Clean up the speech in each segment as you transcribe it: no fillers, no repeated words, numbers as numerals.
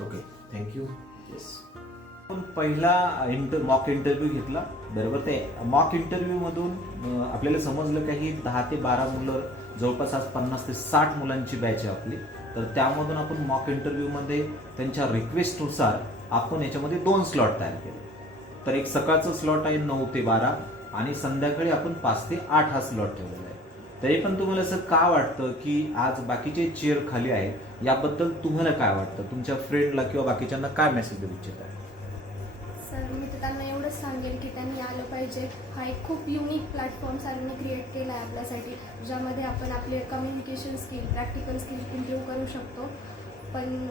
Okay, thank you. Yes, पण पहिला mock interview घेतला बरोबर. ते मॉक इंटरव्ह्यू मधून आपल्याला समजलं काही 10 ते 12 मुलं, जवळपास आज 50 ते 60 मुलांची बॅच आहे आपली. तर त्यामधून आपण मॉक इंटरव्ह्यू मध्ये त्यांच्या रिक्वेस्टनुसार आपण याच्यामध्ये 2 स्लॉट तयार केले. तर एक सकाळचं स्लॉट आहे 9 ते 12 आणि संध्याकाळी आपण 5 ते 8 हा स्लॉट ठेवलेला आहे. तरी पण तुम्हाला असं का वाटतं की आज बाकीचे चेअर खाली आहेत, याबद्दल तुम्हाला काय वाटतं? तुमच्या फ्रेंडला किंवा बाकीच्यांना काय मेसेज देऊ इच्छित आहे? सर मी तर त्यांना एवढंच सांगेन की त्यांनी आलं पाहिजे. हा एक खूप युनिक प्लॅटफॉर्म सरांनी क्रिएट केला आहे आपल्यासाठी, ज्यामध्ये आपण आपले communication skill, practical skill improve करू शकतो. पण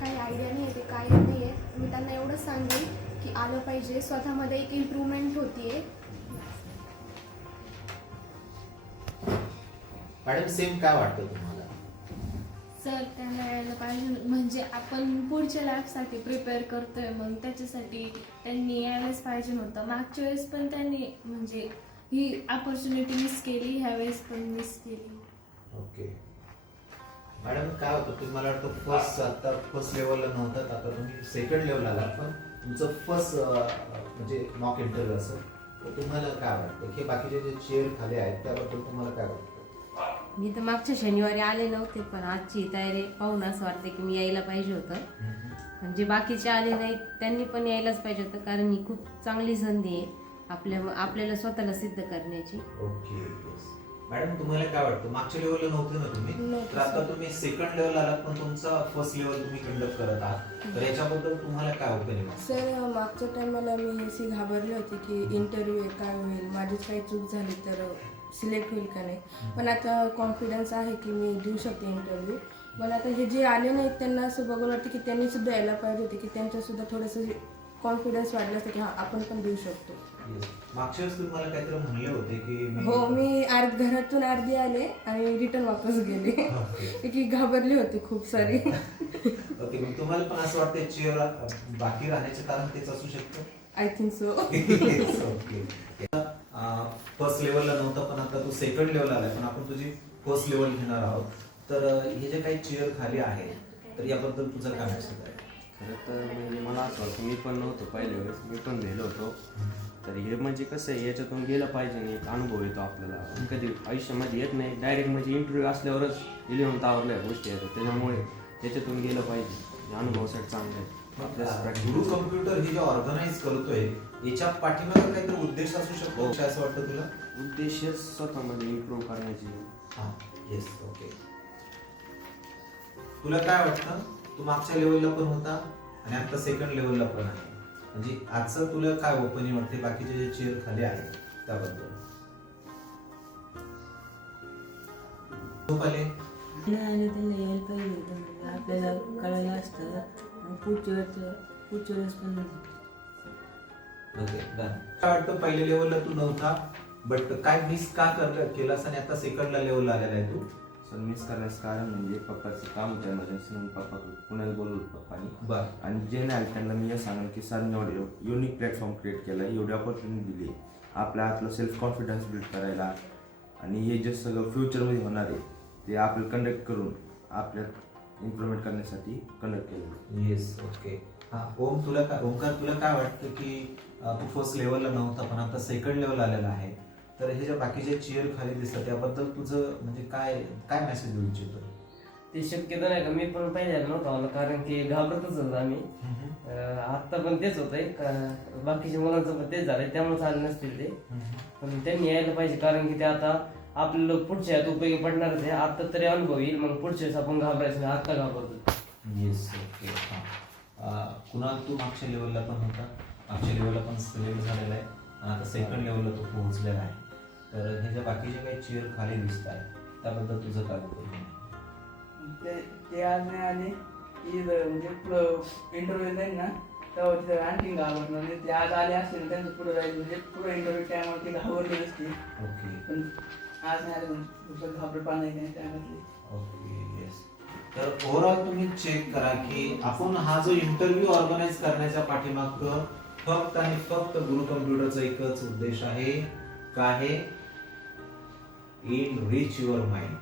काही आयडिया नाही आहे ते काय नाही आहे. मी त्यांना एवढंच सांगेन की आलं पाहिजे, स्वतःमध्ये एक इम्प्रूव्हमेंट होतीये. मॅडम, सेम काय वाटतं तुम्हाला? सर त्यांना यायला पाहिजे, म्हणजे आपण पुढच्या लॅबसाठी प्रिपेअर करतोय, मग त्याच्यासाठी त्यांनी यायलाच पाहिजे नव्हतं. मागच्या वेळेस पण त्यांनी म्हणजे ही ऑपॉर्च्युनिटी मिस केली, ह्या वेळेस पण मिस केली. ओके मॅडम, काय होतं तुम्ही, मला वाटतं फर्स्ट लेवलला नव्हतात, आता तुम्ही सेकंड लेवलला आलात, पण तुमचं फर्स्ट म्हणजे मॉक इंटरव्ह्यू असेल, तर तुम्हाला काय वाटतं की बाकीचे जे चेअर खाली आहेत त्याबद्दल तुम्हाला काय वाटतं? मी तर मागच्या शनिवारी आले नव्हते, पण आजची तयारी पाहून असं वाटतं की मी यायला पाहिजे होतं. म्हणजे बाकीचे आले नाहीत त्यांनी पण यायलाच पाहिजे होतं, कारण ही खूप चांगली संधी आहे आपल्याला स्वतःला सिद्ध करण्याची. ओके, मॅडम तुम्हाला काय वाटतं? मागच्या लेवलला नव्हते ना तुम्ही, तर आता तुम्ही सेकंड लेवलला आलात, पण तुमचा फर्स्ट लेवल तुम्ही कंडक्ट करत आहात, तर याच्याबद्दल तुम्हाला काय ओपिनियन? सर मागच्या टायमाला मी अशी घाबरली होती की इंटरव्ह्यू काय होईल, माझीच काही चूक झाली तर सिलेक्ट होईल का नाही. पण आता कॉन्फिडन्स आहे की मी देऊ शकते इंटरव्ह्यू. पण आता हे जे आले नाहीत त्यांना असं बघून वाटतं की त्यांनी सुद्धा यायला पाहिजे होते, की त्यांच्यासुद्धा थोडंसं कॉन्फिडन्स वाढलं असतं की हां आपण पण देऊ शकतो. मागच्या वेळेस तुम्हाला काहीतरी म्हणले होते की हो, मी घरातून अर्धी आले आणि रिटर्न वापस गेले की घाबरली होती खूप सारी. ओके, मग तुम्हाला पण असं वाटतं चेअर बाकी राहण्याचे कारण तेच असू शकतं? I think so. Okay, first लेवलला नव्हतं, पण आता तू सेकंड लेवलला आलाय, पण आपण तुझी फर्स्ट लेवल घेणार आहोत. तर हे जे काही चेअर खाली आहे, तर याबद्दल तुझं काय मेसेज आहे? खरं तर म्हणजे मला असं वाटतं, मी पण नव्हतो पहिल्या वेळेस, मी पण भेलो होतो. तर हे म्हणजे कसं आहे, याच्यातून गेलं पाहिजे नाही, एक अनुभव येतो आपल्याला, कधी आयुष्यामध्ये येत नाही. डायरेक्ट म्हणजे इंटरव्ह्यू असल्यावरच इलेव्हन आवरल्या गोष्टी आहेत, त्याच्यामुळे त्याच्यातून गेलं पाहिजे. अनुभवासाठी चांगलं आहे. गुरु कम्प्युटर हे जे ऑर्गनाईज करतोय, याच्या पाठीमागे काहीतरी उद्देश असू शकतो असं वाटतं तुला? उद्देश स्वतःमध्ये इम्प्रूव्ह करण्याची. हां, येस, ओके. तुला काय वाटतं? तू मागच्या लेवलला पण होता आणि आता सेकंड लेवलला पण आहे, म्हणजे आजचं तुला काय ओपिनियन वाटते बाकीचे जे चेअर खाली आहेत त्याबद्दल? आणि त्यांना यायला पाहिजे होतं, म्हणजे आपल्याला कळायला असतं पुढच्या वेळेस पण. Okay, done. काय वाटतं पहिल्या लेवलला तू नव्हता, बट काय मिस का केलास आणि आता सेकंडला लेवलला आलेला आहे तू? सर मिस करण्याचं कारण म्हणजे पप्पाचं काम होतं एमर्जन्सी, म्हणून पप्पा पुण्याला बोलवलं पप्पानी. बरं. आणि जे नाही त्यांना मी हे सांगेन की सरांनी एवढे युनिक प्लॅटफॉर्म क्रिएट केला, एवढी ऑपॉर्च्युनिटी दिली आपल्या आतलं सेल्फ कॉन्फिडन्स बिल्ड करायला, आणि हे जे सगळं फ्युचरमध्ये होणार आहे ते आपल्याला कंडक्ट करून आपल्यात इम्प्रुव्हमेंट करण्यासाठी कंडक्ट केलं. Yes, okay. हां, ओमकार तुला काय वाटतं की तू फर्स्ट लेवलला नव्हता, पण आता सेकंड लेवल आलेला आहे, तर हे जे बाकीचे चेअर खाली दिसतात त्याबद्दल तुझं म्हणजे काय मेसेज देऊ इच्छितो? ते शक्यतो नाही का, मी पण पहिल्यांदा नव्हतं आलो, कारण की घाबरतच होतो आम्ही. आत्ता पण तेच होतंय का, बाकीच्या मुलांचं पण तेच झालंय, त्यामुळे आले नसतील ते. पण त्यांनी यायला पाहिजे, कारण की ते आता आपल्याला पुढच्या यात उपयोगी पडणारच आहे. आता तरी अनुभव येईल, मग पुढच्या वेळेस आपण घाबरायचं नाही, आत्ता घाबरतो. Yes, okay. हां, कुणाल तू मागच्या लेवलला पण होता, मागच्या लेवलला पण सिलेक्ट झालेला आहे आणि आता सेकंड लेवलला तू पोहोचलेला आहे, तर हे ज्या बाकीचे काही चेअर खाली दिसत आहेत त्याबद्दल तुझं काय होतं? ते आज नाही आले की म्हणजे पुढं इंटरव्ह्यू जाईल ना तेव्हा तिथे आणखी घाबरणार, म्हणजे ते आज आले असतील त्यांचं पुढं जाईल, म्हणजे पुढं इंटरव्ह्यू टायमावर ते घाबरले असते. ओके, पण आज नाही आले, दुसरं घाबरपणा नाही त्यामध्ये. Okay, yes. तर ओव्हरऑल तुम्ही चेक करा की आपण हा जो इंटरव्ह्यू ऑर्गनाईज करण्याच्या पाठीमागं फक्त आणि फक्त गुरु कम्प्युटरचा एकच उद्देश आहे, काय आहे? In rich your mind.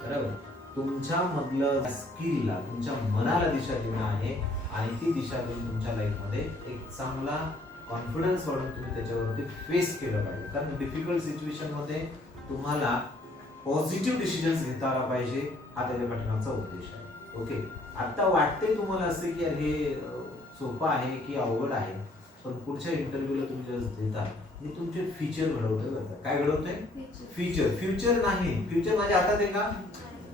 बरोबर. तुमच्यामधलं स्किलला, तुमच्या मनाला दिशा देणं आहे आणि ती दिशा देऊन तुमच्या लाईफमध्ये एक चांगला कॉन्फिडन्स वाढून तुम्ही त्याच्यावरती फेस केलं पाहिजे. कारण डिफिकल्ट सिच्युएशन मध्ये तुम्हाला पॉझिटिव्ह डिसिजन्स घेता आला पाहिजे, हा त्याच्या पाठीमागचा उद्देश आहे. ओके, आता वाटते तुम्हाला असे की हे सोपं आहे की अवघड आहे, पण पुढच्या इंटरव्ह्यूला तुम्ही जर देता मी तुमचे फ्युचर घडवतोय बरं का. काय घडवतोय? फ्युचर नाही, फ्युचर माझ्या हातात आहे का?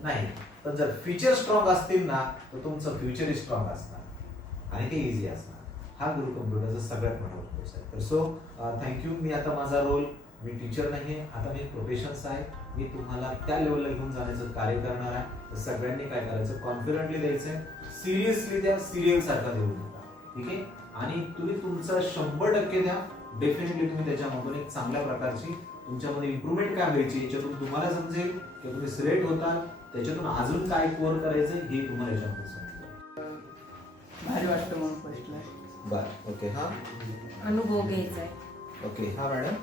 नाही. पण जर फ्युचर स्ट्रॉंग असतील ना तर तुमचं फ्युचर स्ट्रॉंग असणार आणि ते इझी असणार. हा गुरु कम्प्युटरचा सगळ्यात मोठा उद्देश आहे. तर सो थँक्यू. मी आता माझा रोल, मी टीचर नाही आहे, आता मी प्रोफेशन्स आहे. मी तुम्हाला त्या लेवलला घेऊन जाण्याचं कार्य करणार आहे. तर सगळ्यांनी काय करायचं, कॉन्फिडंटली द्यायचं, सिरियसली द्या, सिरियल सारखा देऊ नका. ठीक आहे. आणि तुम्ही तुमचं 100% द्या. डेफिनेटली तुम्ही त्याच्यामधून एक चांगल्या प्रकारची तुमच्यामध्ये इम्प्रूव्हमेंट काय व्हायची याच्यातून तुम्हाला समजेल की तुम्ही सिलेक्ट होता, त्याच्यातून अजून काय कोर करायचं हे तुम्हाला याच्यामध्ये समजेल. भारी वाटतं म्हणून फर्स्टला. बरं, ओके. हा, अनुभव घ्यायचा आहे. ओके. हा मॅडम,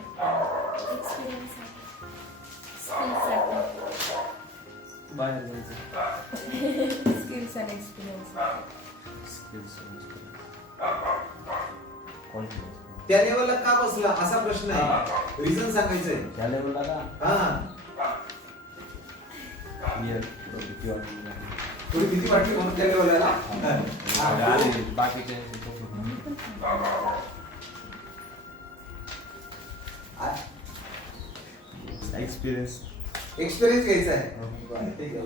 एक्सपिरियन्स आहे, स्किल्स आहे. बाहेर जायचं. Skills and experience. कॉन्फिडन्स त्या लेवलला का बसला असा प्रश्न आहे, रिझन सांगायचंय. त्या लेवलला का हा, क्लिअर भीती वाटली थोडी भीती वाटली म्हणून त्या लेवलला. आले बाकीचे एक्सपिरियन्स एक्सपिरियन्स घ्यायचा आहे. बरं, ठीक आहे.